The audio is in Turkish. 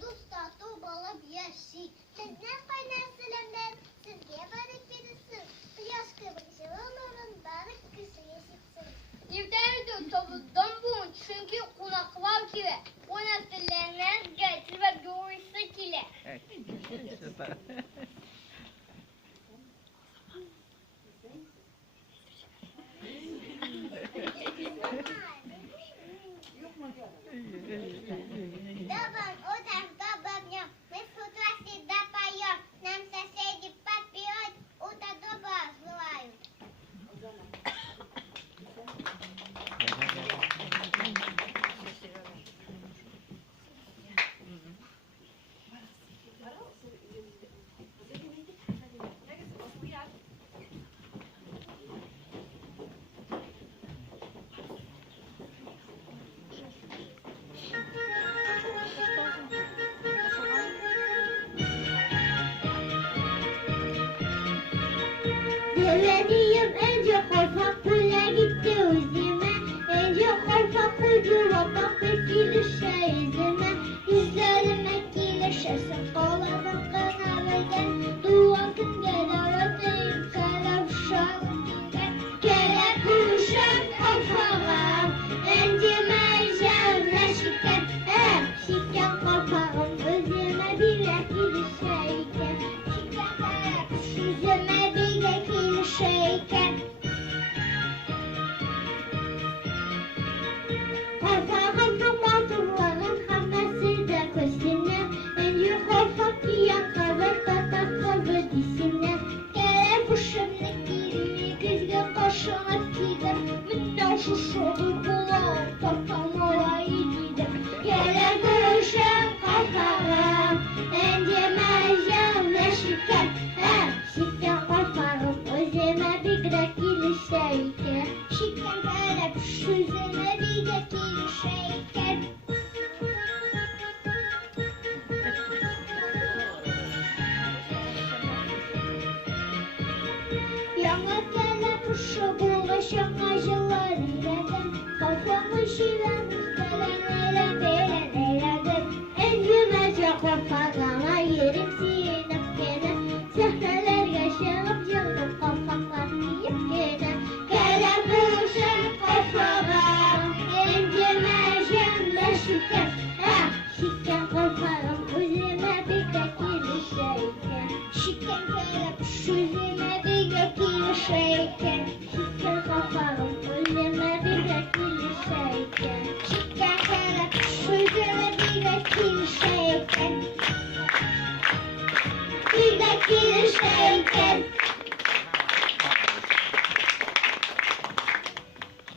Dostlar bala bir şey. Sizden kaynar selamlar. Sizge barik verirsin. Yaş kıvırcığı olurun. Barik kışı yaşıtsın. İbtidai tavuktan bu çünkü konaklar gibi. O nesillerine getir ve doğrusu kile. Daban o tarafta babam. Mesutası da payım. Namsa seydi papiyon. O da doba zılayım. Güveniyim önce korkak kule gitti üzüme. Önce korkak kuydu vapak bekilişe yüzüme. Yüzlerime kileşesin kolanın kanaverden. Duakın geleveteyim kalevşanın dinden. Kele kuşan korkağım. Önce mercanla şiken. Şiken korkağım özüme bir ekilişeyken. Şiken kalep yüzüme bir ekilişeyken. Korkağım tomatırların hamesi de kösine. Önce korkak yiyen kazak tatak kazı disine. Kele kuşanlık girimi kızgın kaşına gider. Minna şuşudur kulağım tatam olayı gider. Kele kuşan korkağım. Önce mercanla şiken. Şiken korkağım özüme bir ekilişeyken. Şiken kalep yüzüme bir ekilişeyken. Yana kele kuşu bulaşan acılar ilerden. Kafamı şiven üstelen eyledim. En güvence korkağına yerim sinip gene. Sehreler yaşanıp yanıp korkaklar yiyip gene. Kele kuşan korkağım. Ence mercanla şiken. Şiken korkağım özüme bir ekilişeyken. Şiken kalep yüzüme bir ekilişeyken. Şiken korkağım özüme bir ekilişeyken. Şiken kalep yüzüme bir ekilişeyken. Bir ekilişeyken.